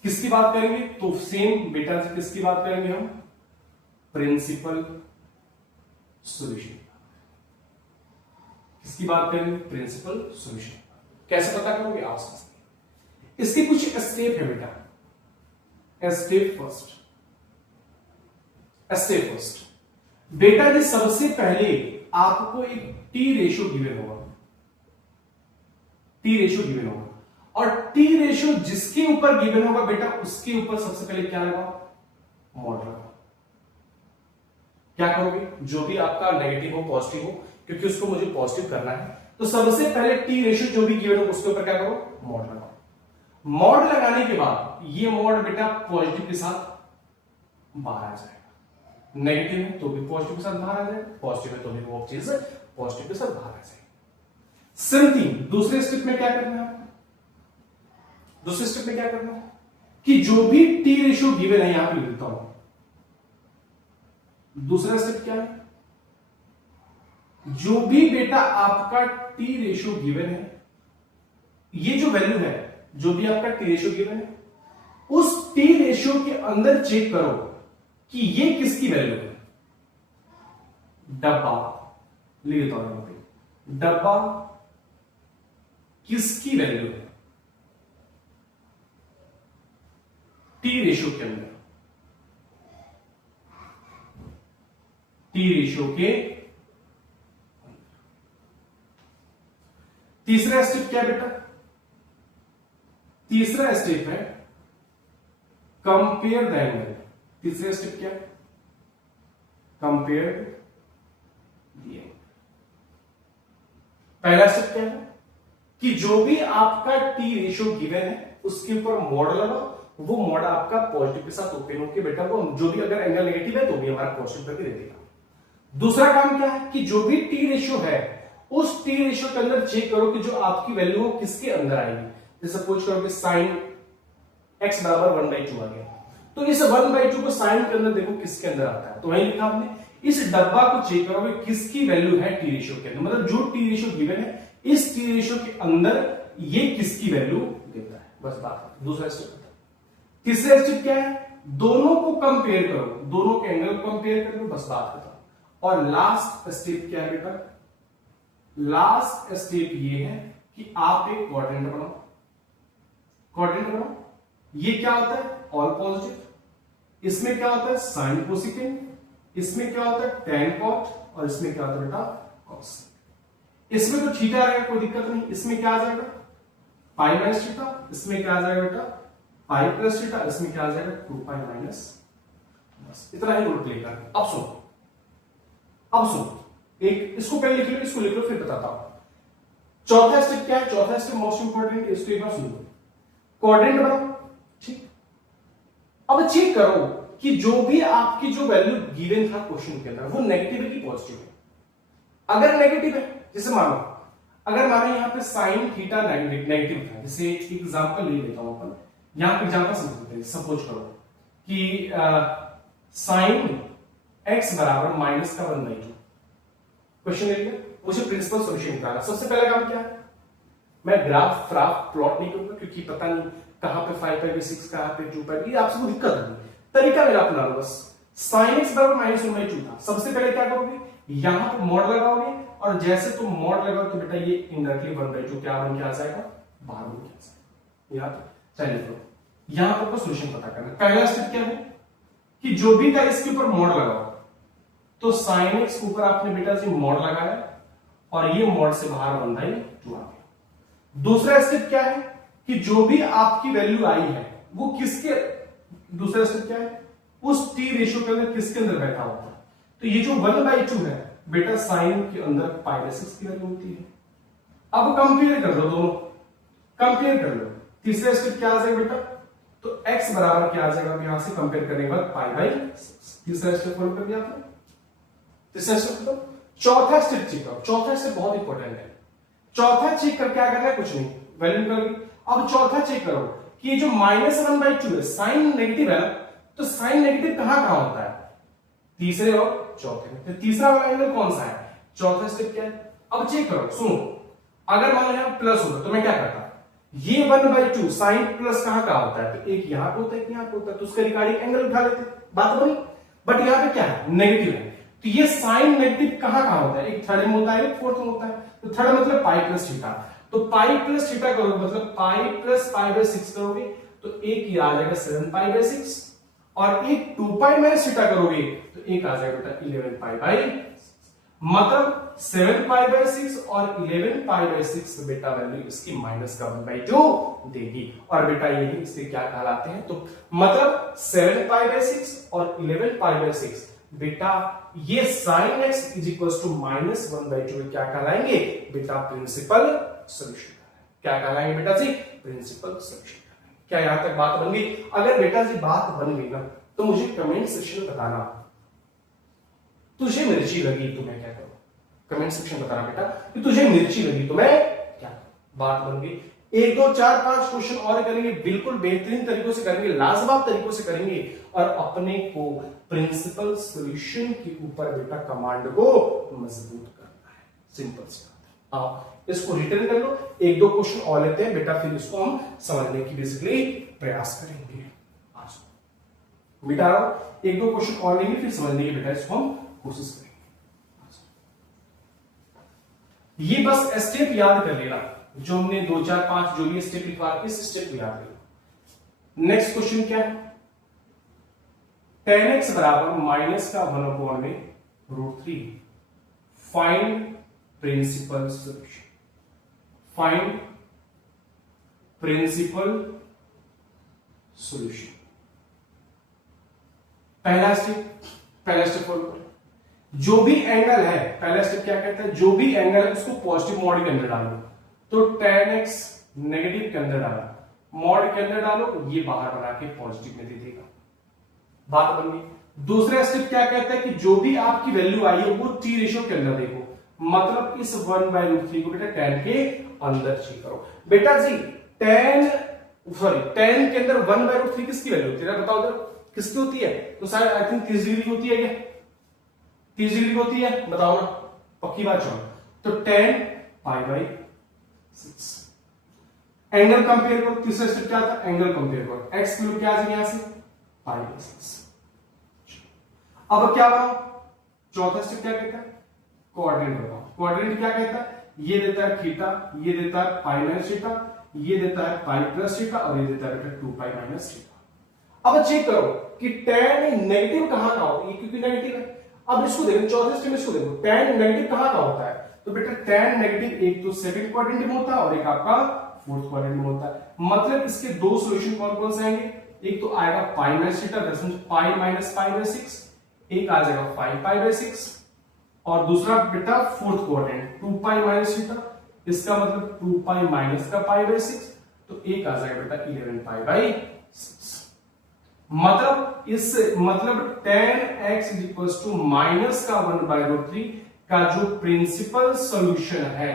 किसकी बात करेंगे? तो सेम बेटा जी किसकी बात करेंगे हम? Principal solution. किसकी बात करेंगे? Principal solution. कैसे पता करोगे? आप समझते हैं। इसके कुछ स्टेप है बेटा। स्टेप फर्स्ट, स्टेप फर्स्ट बेटा जी सबसे पहले आपको एक टी रेशियो गिवन होगा, टी रेशियो गिवन होगा, और टी रेशियो जिसके ऊपर गिवन होगा बेटा उसके ऊपर सबसे पहले क्या लगा? मॉड लगा। क्या करोगे? जो भी आपका नेगेटिव हो पॉजिटिव हो, क्योंकि उसको मुझे पॉजिटिव करना है, तो सबसे पहले टी रेशियो जो भी गिवन हो उसके ऊपर क्या करो? मॉड लगाओ। मॉड लगाने के बाद ये मॉड बेटा पॉजिटिव के साथ बाहर आ जाएगा, नेगेटिव है तो भी पॉजिटिव के साथ बाहर आ जाएगा, पॉजिटिव है तो भी वो चीज पॉजिटिव के साथ बाहर आ जाएगी। सिर्फ दूसरे स्टेप में क्या करना है? दूसरे स्टेप में क्या करना है कि जो भी टी रेशियो गिवन है, यहां पे लिख देता हूं। दूसरा स्टेप क्या है? जो भी बेटा आपका टी रेशियो गिवन है, ये जो वैल्यू है, जो भी आपका टी रेशियो गिवन है, उस टी रेशियो के अंदर चेक करो कि ये किसकी वैल्यू है। डब्बा लिख देता हूं यहां पे, डब्बा किसकी वैल्यू है टी रेशियो के अंदर? टी रेशियो के। तीसरा स्टेप क्या बेटा? तीसरा स्टेप है कंपेयर द एंगल। तीसरा स्टेप क्या है? Compare the angle. पहला स्टेप क्या है कि जो भी आपका टी रेशियो गिवन है उसके ऊपर मॉड लगाओ, वो मॉड आपका पॉजिटिव के साथ ओपन होके बेटा वो जो भी अगर एंगल नेगेटिव है तो भी हमारा पॉजिटिव करके दे देगा। दूसरा काम क्या है कि जो भी टी रेशियो है उस टी रेशियो के अंदर चेक करो कि जो आपकी वैल्यू हो किसके अंदर आएगी। जैसे सपोज करो कि साइन x बराबर 1/2 आ गया, तो इस 1/2 को साइन के अंदर देखो किसके अंदर आता है, तो वही लिखा हमने, इस डब्बा को चेक करो कि किसकी वैल्यू है टी रेशियो के अंदर, मतलब जो टी रेशियो गिवन है इस टी रेशियो के अंदर ये किसकी वैल्यू देता है, बस बात। दूसरा स्टेप होता है। तीसरा स्टेप क्या है, दोनों को कंपेयर करो, दोनों के एंगल को कंपेयर कर लो, बस बात खत्म। और लास्ट स्टेप क्या है बेटा, लास्ट स्टेप ये है कि आप एक क्वाड्रेंट बनाओ। क्वाड्रेंट बनाओ, ये क्या होता है, ऑल पॉजिटिव, इसमें क्या होता है साइन कोसेकेंट, इसमें क्या होता है tan cot, और इसमें क्या होता है बेटा cos। इसमें तो थीटा रहेगा, कोई दिक्कत नहीं, इसमें क्या आ जाएगा पाई माइनस थीटा, इसमें क्या आ जाएगा बेटा पाई प्लस थीटा, इसमें क्या आ जाएगा 2 पाई माइनस, बस इतना ही रूल प्ले करना। अब सुनो एक इसको पहले लिख लो, इसको लिख लो फिर बताता हूं। चौथा स्टेप क्या है, चौथा स्टेप मोस्ट इंपोर्टेंट, इसको एक बार सुन लो। क्वाड्रेंट बनाओ, ठीक। अब चेक करो कि जो भी आपकी जो वैल्यू गिवन था क्वेश्चन के अंदर वो नेगेटिव है कि पॉजिटिव है। अगर नेगेटिव है, जैसे मानो अगर मानो यहां पे साइन थीटा नेगेटिव था, जैसे एग्जांपल ले लेता हूं अपन, यहां पे एग्जांपल समझते हैं। सपोज करो कि साइन x बराबर माइनस का 1/2, क्वेश्चन ले लिया, मुझे प्रिंसिपल सॉल्यूशन निकालना। सबसे पहला काम क्या है, मैं ग्राफ प्लॉट नहीं करूंगा क्योंकि पता नहीं कहां पे 5/6 कहां पे 2/, ये आपसे कोई दिक्कत होगी, तरीका मेरा अपना लो बस। sin x बराबर -1/2 था, सबसे पहले क्या करोगे, यहां पे मॉड लगाओगे, और जैसे तुम मॉड लगाओ तो बेटा ये इनडायरेक्टली 1/2 क्या बन के आ जाएगा, बाहर बन के आ जाएगा। याद चलिए, तो यहां पर सॉल्यूशन पता करना। पहला स्टेप क्या है कि जो भी था इसके ऊपर मॉड लगाओ, तो sin x के ऊपर आपने बेटा से मॉड लगाया और ये मॉड से बाहर 1/2 आ गया। दूसरा स्टेप क्या है कि जो भी आपकी वैल्यू आई है वो किसके, दूसरा स्टेप क्या है, उस टी रेशियो के अंदर किसके अंदर बैठा होता है, तो ये जो 1/2 है बेटा साइन के अंदर π/6 की वैल्यू होती है। अब कंपेयर कर लो, दोनों कंपेयर कर लो। तीसरा स्टेप क्या आ जाएगा बेटा, तो x बराबर क्या आ जाएगा, यहां से कंपेयर करने के बाद π/6, तीसरा स्टेप फॉलो कर दिया आपने। तीसरा स्टेप तो चौथा स्टेप चेक करो, चौथा स्टेप बहुत इंपॉर्टेंट है। चौथा चेक कर क्या करना है, कुछ नहीं, वैल्यू निकाल। अब चौथा चेक करो कि ये जो -1/2 है साइन नेगेटिव है ना, तो साइन नेगेटिव कहां होता है, तीसरे और चौथे में, तो तीसरा वाला एंगल कौन सा है, चौथा स्टेप क्या है। अब चेक करो, सुनो, अगर मान लो प्लस होता तो मैं क्या करता, ये 1/2 साइन प्लस कहां का होता है, तो एक यहां पे होता है, एक यहां पे होता है, तो उसका रिगार्डिंग एंगल उठा लेते, बात बनी। बट यहां पे क्या है, नेगेटिव है, तो ये साइन नेगेटिव कहां होता है, एक थर्ड में होता है, एक फोर्थ में होता है, तो थर्ड मतलब पाई प्लस थीटा, तो पाई प्लस थीटा करोगे मतलब पाई प्लस π/6 करोगे तो एक ये आ जाएगा 7π/6, और एक 2 पाई माइनस थीटा करोगे तो एक आ जाएगा बेटा 11π/6, मतलब 7π/6 और 11π/6 बेटा वैल्यू इसकी माइनस का 1/2 देगी, और बेटा यही इससे क्या कहलाते हैं, तो मतलब 7π/6 और 11π/6 बेटा ये sin x is equal to -1/2 क्या कहलाएंगे बेटा, प्रिंसिपल सॉल्यूशन। क्या कहलाएंगे बेटा जी, प्रिंसिपल सॉल्यूशन। क्या यहां तक बात बन गई? अगर बेटा जी बात बन गई ना तो मुझे कमेंट सेक्शन में बताना, तुझे मिर्ची लगी तो मैं क्या करूं, कमेंट सेक्शन में बताना बेटा कि तुझे मिर्ची लगी तो मैं क्या करूं। बात बन गई। 1 2 4 5 क्वेश्चन और करेंगे, बिल्कुल बेहतरीन तरीकों से करेंगे, लाजवाब तरीकों से करेंगे, और अपने को प्रिंसिपल सॉल्यूशन के ऊपर बेटा कमांड को मजबूत करना है। सिंपल सी बात है। आप इसको रिटर्न कर लो, 1 2 क्वेश्चन और लेते हैं बेटा, फिर इसको हम समझने की बेसिकली प्रयास करेंगे। आज बेटा 1 2 क्वेश्चन और लेंगे, फिर समझने की बेटा इसको हम कोशिश करेंगे। ये बस स्टेप याद कर लेना, जो हमने 2 4 5 जो भी स्टेप लिखवा के इस स्टेप को याद करो। नेक्स्ट क्वेश्चन क्या है, tan x बराबर माइनस का 1/√3, find principal solution. Find principal solution. पहला स्टेप फॉलो करो। जो भी एंगल है, पहला स्टेप क्या कहता है, जो भी एंगल है उसको पॉजिटिव मॉड के अंदर डालो, तो tan x नेगेटिव के अंदर डाला, मॉड के अंदर डालो, ये बाहर बना के पॉजिटिव में दे देगा। बात बन गई। दूसरा स्टेप क्या कहता है कि जो भी आपकी वैल्यू आई है वो टी रेशियो के अंदर देखो, मतलब इस 1/√3 को बेटा tan के अंदर चेक करो। बेटा जी tan के अंदर 1/√3 किसकी वैल्यू होती है बताओ जरा, किसकी होती है? तो शायद आई थिंक 30 डिग्री होती है क्या? 30 डिग्री होती है, बताओ ना, पक्की बात चलो। तो tan π/6। एंगल कंपेयर करो, तीसरा स्टेप क्या था? एंगल कंपेयर करो, x की वैल्यू क्या आ जाएगी यहां से? π/6। अब क्या बनाओ? चौथा स्टेप क्या कहता है? कोऑर्डिनेट बताओ। कोऑर्डिनेट क्या कहता है? ये देता है थीटा, ये देता है π-θ, ये देता है π+θ और ये देता है 2π-θ। अब चेक करो कि tan नेगेटिव कहां का होता है, ये क्योंकि नेगेटिव है। अब इसको देखो, चौथे स्टेप में इसको देखो, tan नेगेटिव कहां का होता है? तो बेटा tan नेगेटिव एक तो सेकंड क्वाड्रेंट में होता है और एक आपका फोर्थ क्वाड्रेंट में होता है। मतलब इसके दो सॉल्यूशन कौन कौन से आएंगे? एक तो आएगा π-θ, दैट मींस π-π/6, एक आ जाएगा 5π/6 और दूसरा बेटा फोर्थ क्वाड्रेंट 2π-θ, इसका मतलब 2π- का π/6, तो एक आ जाएगा बेटा 11π/6। मतलब tan x माइनस का 1/√3 का जो प्रिंसिपल सॉल्यूशन है,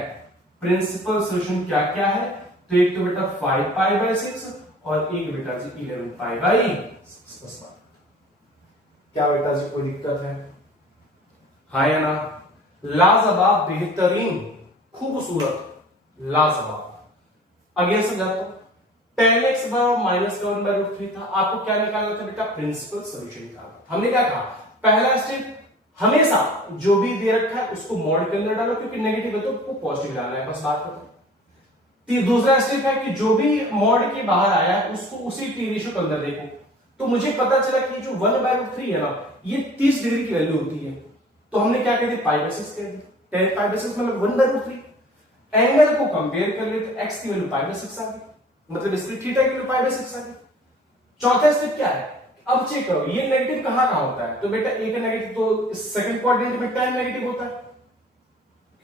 प्रिंसिपल सॉल्यूशन क्या क्या है? तो एक तो बेटा 5π/6 और एक बेटा जी 11π/6। बस बात। क्या बेटा जी कोई दिक्कत है? हाँ या ना? लाजवाब, बेहतरीन, खूबसूरत, लाजवाब। अगेन समझाता हूं, tan x माइनस का 1/√3 था, आपको क्या निकालना था बेटा? प्रिंसिपल सॉल्यूशन निकालना था। हमने क्या कहा? पहला स्टेप, हमेशा जो भी दे रखा है उसको मॉड के अंदर डालो, क्योंकि नेगेटिव है तो वो पॉजिटिव डालना है, बस बात खत्म। दूसरा स्टेप है कि जो भी मॉड के बाहर आया है उसको उसी टी रेशियो के अंदर देखो। तो मुझे पता चला कि जो 1/√3 है ना, ये 30 डिग्री की वैल्यू होती है, तो हमने क्या कह दिया? π/6 कह दिया। tan π/6 मतलब 1/√3। एंगल को कंपेयर कर ले तो x की वैल्यू π/6 आ गई, मतलब इसकी थीटा की वैल्यू π/6 आ गई। चौथा स्टेप क्या है? अब चेक करो ये नेगेटिव कहां कहां होता है? तो बेटा एक नेगेटिव तो सेकंड क्वाड्रेंट में tan नेगेटिव होता है,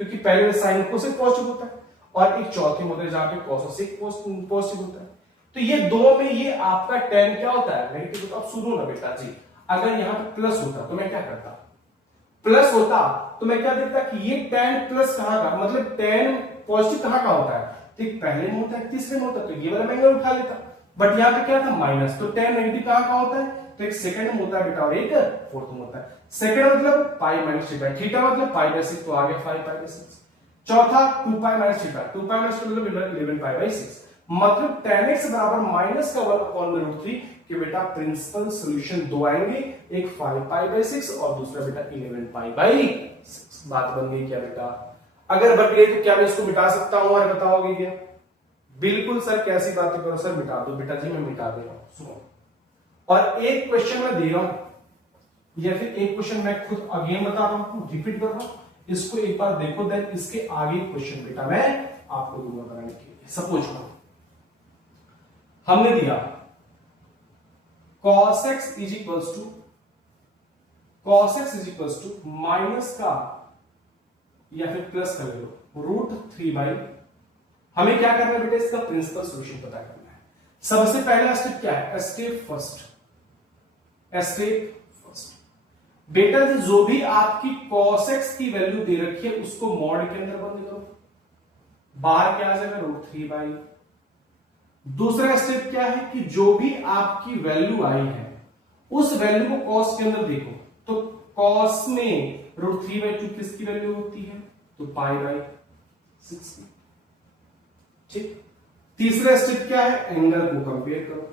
क्योंकि पहले साइन कोसेक पॉजिटिव होता है, और एक चौथे में होता है जहां पे कोसेक पॉजिटिव होता है। तो ये दो में ये आपका tan क्या होता है? नेगेटिव होता है। अब सुनो ना बेटा जी, अगर यहां पे प्लस होता तो मैं क्या करता? प्लस होता तो मैं क्या देखता कि ये tan प्लस कहां का, मतलब tan पॉजिटिव कहां का होता है? तो एक पहले में होता है, तीसरे में होता है, तो ये वाला मैं एंगल उठा लेता। बट यहां पे क्या था? माइनस, तो tan नेगेटिव कहां का होता है? तो एक सेकंड में होता है बेटा और एक फोर्थ में होता है। सेकंड मतलब π-θ, थीटा मतलब π/6, तो आ गया 5π/6। चौथा 2π-θ, 2π- मतलब 11π/6। मतलब tan x बराबर माइनस का 1/√3 कि बेटा प्रिंसिपल सॉल्यूशन दो आएंगे, एक 5π/6 और दूसरा बेटा 11π/6। बात बन गई क्या बेटा? अगर बन गई तो क्या मैं इसको मिटा सकता हूं? और बताओगे क्या? बिल्कुल सर, कैसी बातें करो सर, मिटा दो बेटा जी, मैं मिटा दे रहा हूं, सुनो। और एक क्वेश्चन मैं दे रहा हूं या फिर एक क्वेश्चन मैं खुद अगेन बता रहा हूं, रिपीट कर रहा हूं, इसको एक बार देखो, देन इसके आगे क्वेश्चन बेटा मैं आपको दूंगा बनाने के लिए। सपोज करो हमने दिया cos x इज माइनस का या फिर प्लस कर लो √3/, हमें क्या करना है बेटा? इसका प्रिंसिपल सॉल्यूशन पता करना है। सबसे पहला स्टेप क्या है? स्टेप फर्स्ट बेटा जी, जो भी आपकी cos x की वैल्यू दे रखी है उसको मॉड के अंदर बंद करो, बाहर क्या आ जाएगा? √3/। दूसरा स्टेप क्या है कि जो भी आपकी वैल्यू आई है उस वैल्यू को cos के अंदर देखो, तो cos में √3/2 किसकी वैल्यू होती है? तो π/6 की। ठीक। तीसरा स्टेप क्या है? एंगल को कंपेयर करो,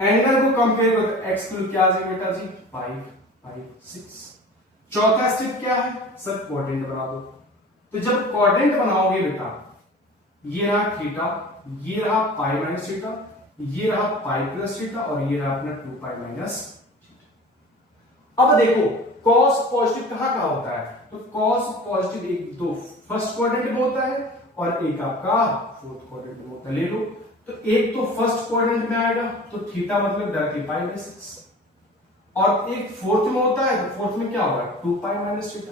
एंगल को कंपेयर करो तो x की क्या आ जाएगी बेटा जी? 5/6। चौथा स्टेप क्या है? सब क्वाड्रेंट बना दो। तो जब क्वाड्रेंट बनाओगे बेटा, ये रहा थीटा, ये रहा π-θ, ये रहा π+θ और ये रहा अपना 2π-θ। अब देखो cos पॉजिटिव कहां कहां होता है? तो cos पॉजिटिव एक तो फर्स्ट क्वाड्रेंट में होता है और एक आपका फोर्थ क्वाड्रेंट में होता है। ले लो, तो एक तो फर्स्ट क्वाड्रेंट में आएगा तो थीटा मतलब डायरेक्टली π/6, और एक फोर्थ में होता है तो फोर्थ में क्या होगा? 2π-θ,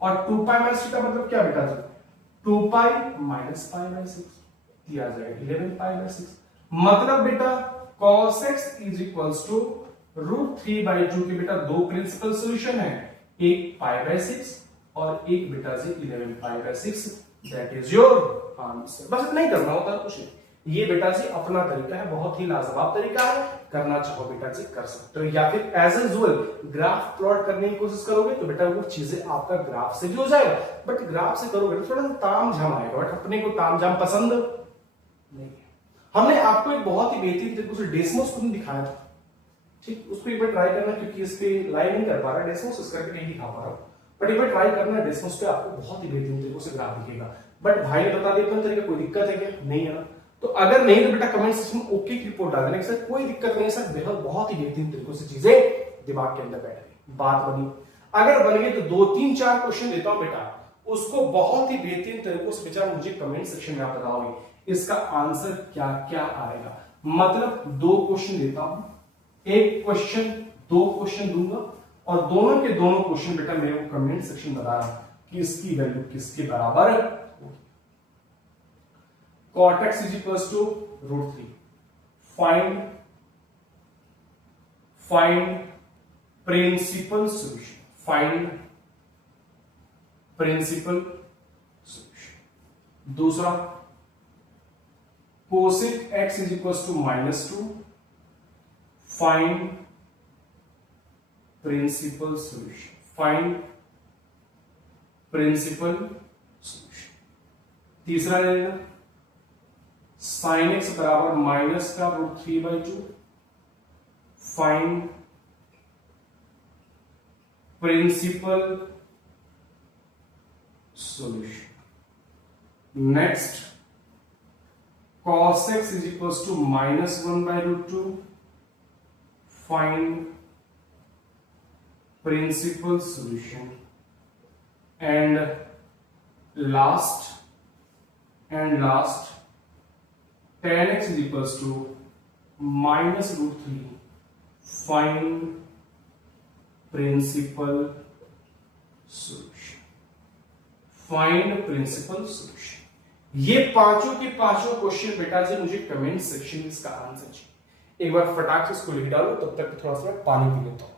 और 2π-θ मतलब क्या बेटा जी? 2π-π/6, ये आ जाएगा 11π/6। मतलब बेटा cos x is equal to √3/2 के बेटा दो प्रिंसिपल सॉल्यूशन है, एक π/6 और एक बेटा जी 11 pi by 6, that is your answer. बस इतना ही करना होता है, कुछ नहीं। ये बेटा जी अपना तरीका है, बहुत ही लाजवाब तरीका है, करना चाहो बेटा जी कर सकते हो। या फिर एज यूजुअल ग्राफ प्लॉट करने की कोशिश करोगे तो बेटा वो चीजें आपका ग्राफ से भी हो जाएगा, बट ग्राफ से करोगे तो थोड़ा सा तामझाम आएगा, बट अपने को तामझाम पसंद नहीं है। हमने आपको एक बहुत ही बेहतरीन तरीके से डेसिमल्स को दिखाया था, ठीक, उसको एक बार ट्राई करना, क्योंकि इस पे लाइन नहीं कर पा रहा डेसिमल्स, इस करके नहीं दिखा पा रहा हूं, बट एक बार ट्राई करना डेसिमल्स पे, आपको बहुत ही बेहतरीन तरीके से ग्राफ दिखेगा। बट भाई ने बता दिया अपना तरीका, कोई दिक्कत है क्या? नहीं है ना? तो अगर नहीं तो बेटा कमेंट सेक्शन में ओके की रिपोर्ट डाल देना सर कोई दिक्कत नहीं सर, बेहद बहुत ही बेहतरीन तरीके से चीजें दिमाग के अंदर बैठ गई, बात बनी। अगर बन गई तो 2-3-4 क्वेश्चन देता हूं बेटा, उसको बहुत ही बेहतरीन तरीकों से बेचारा मुझे कमेंट सेक्शन में आप बताओगे इसका आंसर क्या क्या आएगा। मतलब 2 क्वेश्चन देता हूं, एक क्वेश्चन 2 क्वेश्चन दूंगा, और दोनों के दोनों क्वेश्चन बेटा मेरे को कमेंट सेक्शन में बताना कि इसकी वैल्यू किसके बराबर होगी। cot x is equals to √3, find principal solution, find principal solution। दूसरा cosec x is equals to -2, find principal solution, find principal solution। तीसरा ले लेना sin x बराबर माइनस का √3/2, find principal solution. Next cos x is equals to -1/√2, find principal solution. And last tan x is equals to -√3, find principal solution, find principal solution। ये पांचों के पांचों question बेटा जी मुझे कमेंट सेक्शन में इसका आंसर चाहिए। एक बार फटाक से इसको लिख डालो, तब तक थोड़ा सा पानी पी लेता हूं।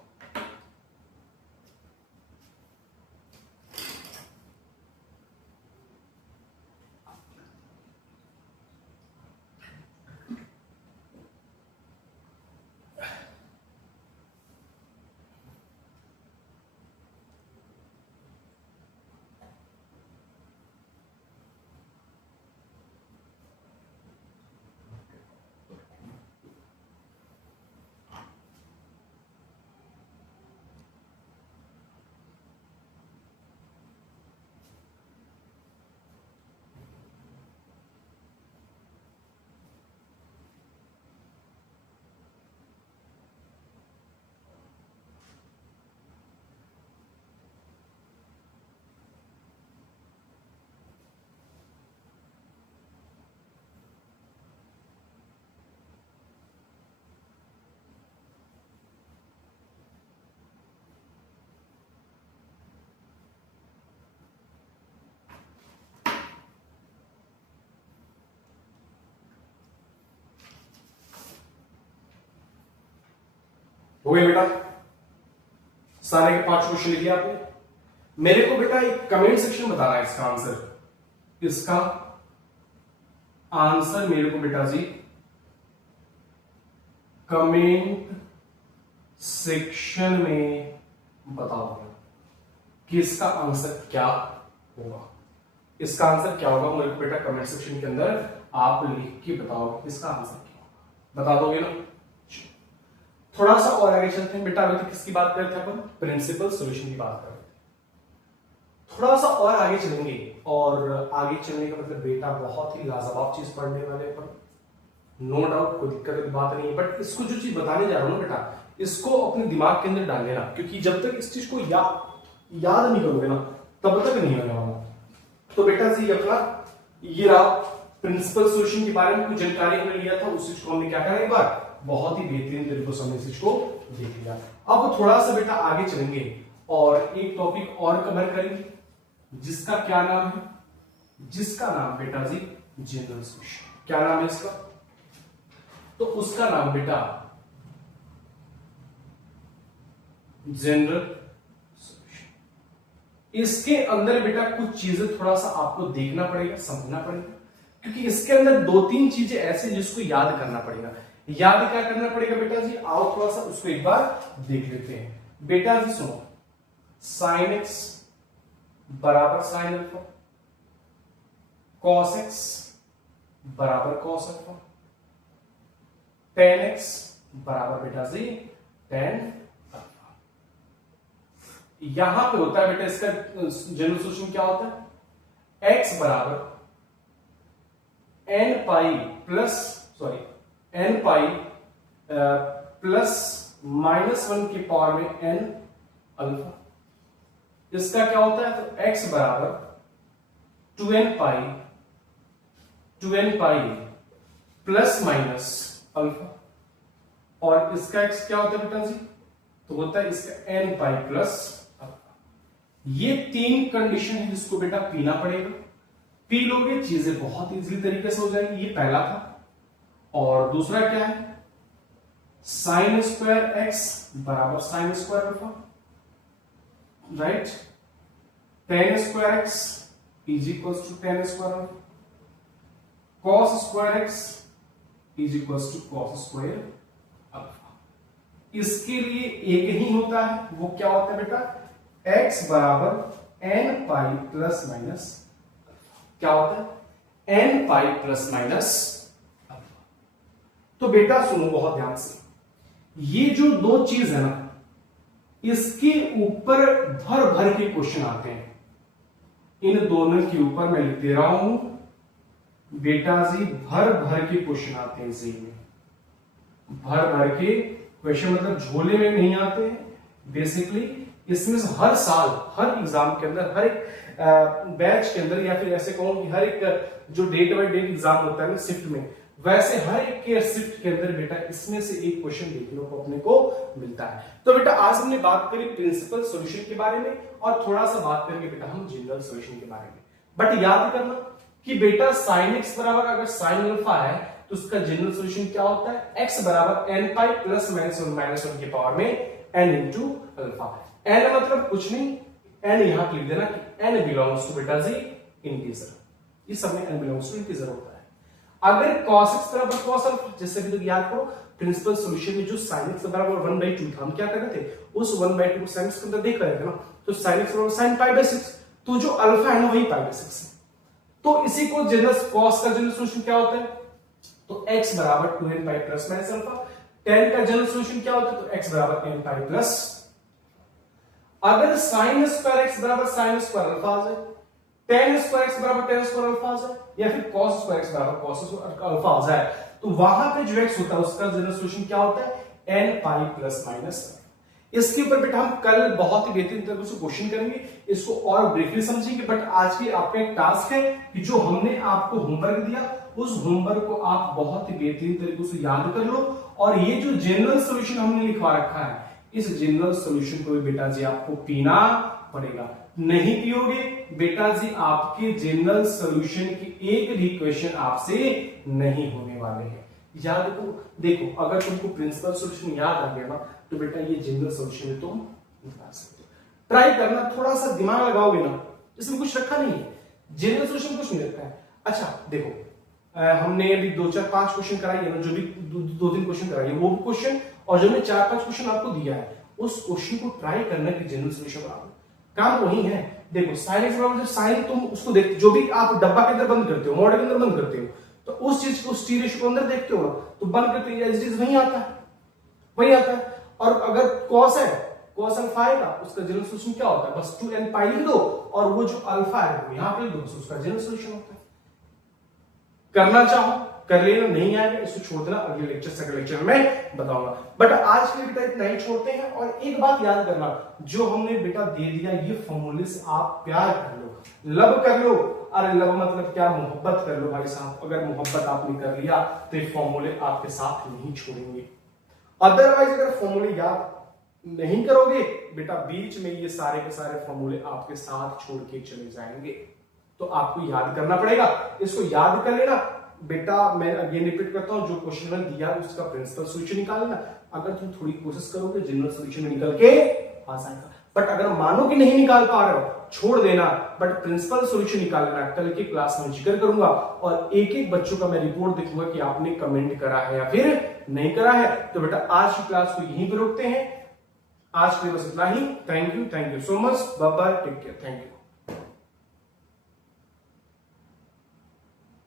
हो गया बेटा, सारे के 5 क्वेश्चन लिख लिया आपने। मेरे को बेटा एक कमेंट सेक्शन बताना है इसका आंसर। इसका आंसर मेरे को बेटा जी कमेंट सेक्शन में बताओगे कि इसका आंसर क्या होगा। इसका आंसर क्या होगा मेरे को बेटा कमेंट सेक्शन के अंदर आप लिख के बताओ इसका आंसर क्या होगा, बता दोगे ना। थोड़ा सा और आगे चलते हैं बेटा, अभी तक किसकी बात कर रहे थे अपन? प्रिंसिपल सॉल्यूशन की बात कर रहे थे। थोड़ा सा और आगे चलेंगे, और आगे चलने का मतलब बेटा बहुत ही लाजवाब चीज पढ़ने वाले अपन, नो डाउट, कोई दिक्कत की बात नहीं है। बट इसको जो चीज बताने जा रहा हूं ना बेटा, इसको अपने दिमाग के अंदर डाल लेना, क्योंकि जब तक इस चीज को याद नहीं करोगे ना तब तक नहीं होने वाला। तो बेटा जी अपना ये रहा प्रिंसिपल सॉल्यूशन के बारे में कुछ जानकारी हमने लिया था, उस चीज को हमने क्या करा एक बार बहुत ही बेहतरीन तरीके से हमने इस चीज को देख लिया। अब थोड़ा सा बेटा आगे चलेंगे और एक टॉपिक और कवर करेंगे जिसका क्या नाम है? जिसका नाम बेटा जी जनरल सॉल्यूशन। क्या नाम है इसका? तो उसका नाम बेटा जनरल सॉल्यूशन। इसके अंदर बेटा कुछ चीजें थोड़ा सा आपको देखना पड़ेगा, समझना पड़ेगा, क्योंकि इसके अंदर 2-3 चीजें ऐसी जिसको याद करना पड़ेगा। याद क्या करना पड़ेगा बेटा जी, आओ थोड़ा सा उसको एक बार देख लेते हैं। बेटा जी सुनो, साइन एक्स बराबर साइन अल्फा, कॉस एक्स बराबर कॉस अल्फा, टेन एक्स बराबर बेटा जी टेन अल्फा। यहां पे होता है बेटा इसका जनरल सॉल्यूशन क्या होता है, एक्स बराबर एन पाई प्लस -1 की पावर में एन अल्फा। इसका क्या होता है, तो x बराबर 2n पाई प्लस माइनस अल्फा, और इसका x क्या होता है बेटा जी, तो होता है इसका n पाई प्लस अल्फा। ये 3 कंडीशन है जिसको बेटा पीना पड़ेगा। पी लोगे चीजें बहुत इजीली तरीके से हो जाएगी। ये पहला था। और दूसरा क्या है, साइन स्क्वायर एक्स बराबर sine square alpha, right, tan square x is equals to tan square alpha, cos square x is equals to cos square alpha. इसके लिए एक ही होता है, वो क्या होता है बेटा, एक्स बराबर एन पाई प्लस माइनस, क्या होता है n pi plus minus alpha. तो बेटा सुनो बहुत ध्यान से, ये जो 2 चीज है ना, इसके ऊपर भर भर के क्वेश्चन आते हैं। इन दोनों के ऊपर मैं लिख दे रहा हूं बेटा जी, भर भर के क्वेश्चन आते हैं जी में। भर भर के क्वेश्चन मतलब झोले में नहीं आते हैं। बेसिकली इसमें से हर साल हर एग्जाम के अंदर, हर एक बैच के अंदर, या फिर ऐसे कहूं कि हर एक जो डेट बाय डेट एग्जाम होता है ना शिफ्ट में, वैसे हर एक के शिफ्ट के अंदर बेटा इसमें से एक क्वेश्चन देखने को अपने को मिलता है। तो बेटा आज हमने बात करी प्रिंसिपल सॉल्यूशन के बारे में, और थोड़ा सा बात करेंगे बेटा हम जनरल सॉल्यूशन के बारे में। बट याद करना कि बेटा साइन एक्स बराबर अगर साइन अल्फा है तो उसका जनरल सॉल्यूशन क्या होता है, एक्स बराबर एन पाई प्लस माइनस 1 की पावर में एन इंटू अल्फा। एन मतलब कुछ नहीं, एन यहां लिख देना कि एन बिलोंग्स टू बेटा जी इंटीजर। इस सब में एन बिलोंग्स टू इंटीजर होता है। अगर cos x बराबर cos अल्फा, जैसे कि तो याद करो प्रिंसिपल सॉल्यूशन में जो sin x बराबर 1/2 था, हम क्या कर रहे थे, उस 1/2 sin x के अंदर देख रहे थे ना, तो sin x बराबर sin π/6, तो जो अल्फा है ना वही π/6 है। तो इसी को जनरल cos का जनरल सॉल्यूशन क्या होता है, तो x बराबर 2n पाई प्लस माइनस अल्फा। tan का जनरल सॉल्यूशन क्या होता है, तो x बराबर n पाई प्लस। अगर sin स्क्वायर x बराबर sin स्क्वायर अल्फा आ जाए, tan स्क्वायर x बराबर tan स्क्वायर अल्फा आ जाए, या फिर cos स्क्वायर x बराबर cos स्क्वायर अल्फा आ जाए, तो वहां पे जो x होता है उसका जनरल सॉल्यूशन क्या होता है, n पाई प्लस माइनस। इसके ऊपर बेटा हम कल बहुत ही बेहतरीन तरीके से क्वेश्चन करेंगे, इसको और ब्रीफली समझेंगे। बट आज की आपका एक टास्क है कि जो हमने आपको होमवर्क दिया, उस होमवर्क को आप बहुत ही बेहतरीन तरीके से याद कर लो, और ये जो जनरल सॉल्यूशन हमने लिखवा रखा है, इस जनरल सॉल्यूशन को बेटा जी आपको पीना पड़ेगा। नहीं पियोगे बेटा जी आपके जनरल सॉल्यूशन की एक भी क्वेश्चन आपसे नहीं होने वाले हैं। याद रखो, देखो अगर तुमको प्रिंसिपल सॉल्यूशन याद आ गया ना, तो बेटा ये जनरल सॉल्यूशन में तुम निकाल सकते हो। ट्राई करना, थोड़ा सा दिमाग लगाओगे ना, इसमें कुछ रखा नहीं है, जनरल सॉल्यूशन कुछ नहीं रखा है। अच्छा देखो, हमने अभी 2-4-5 क्वेश्चन कराई है ना, जो भी 2-3 क्वेश्चन कराई है वो क्वेश्चन, और जो हमने 4-5 क्वेश्चन आपको दिया है, उस क्वेश्चन को ट्राई करने की जनरल सॉल्यूशन बना लो। काम वही है। देखो साइन एक्स बराबर, साइन तुम उसको देखते, जो भी आप डब्बा के अंदर बंद करते हो, मॉडल के अंदर बंद करते हो, तो उस चीज को, उस टी रेशियो को अंदर देखते हो ना, तो बंद करते हैं वही आता है, वही आता है। और अगर कॉस है, कॉस अल्फा आएगा, उसका जनरल सॉल्यूशन क्या होता है, बस 2n पाई लिख दो, और वो जो अल्फा है वो यहां पे लिख दो, उसका जनरल सॉल्यूशन होता है। करना चाहो कर लेना, नहीं आएगा इसको छोड़ देना, अगले लेक्चर से अगले लेक्चर में बताऊंगा। बट आज के लिए बेटा इतना ही छोड़ते हैं। और एक बात याद करना, जो हमने बेटा दे दिया ये फॉर्मूले से आप प्यार कर लो, लव कर लो। अरे लव मतलब क्या, मोहब्बत कर लो भाई साहब। अगर मोहब्बत आपने कर लिया तो ये फॉर्मूले आपके साथ नहीं छोड़ेंगे। अदरवाइज अगर फॉर्मूले याद नहीं करोगे बेटा, बीच में ये सारे के सारे फॉर्मूले आपके साथ छोड़ के चले जाएंगे। तो आपको याद करना पड़ेगा, इसको याद कर लेना बेटा। मैं अगेन रिपीट करता हूं, जो क्वेश्चन मैंने दिया उसका प्रिंसिपल सॉल्यूशन निकालना। अगर तुम थोड़ी कोशिश करोगे जनरल सॉल्यूशन में निकल के आ जाएगा। बट अगर मानो कि नहीं निकाल पा रहे हो, छोड़ देना, बट प्रिंसिपल सॉल्यूशन निकालना कल की क्लास में जिक्र करूंगा और एक एक बच्चों का मैं रिपोर्ट देखूंगा कि आपने कमेंट करा है या फिर नहीं करा है। तो बेटा आज की क्लास को यहीं पे रोकते हैं। आज के लिए बस इतना ही। Thank you so much, bye bye, take care, thank you.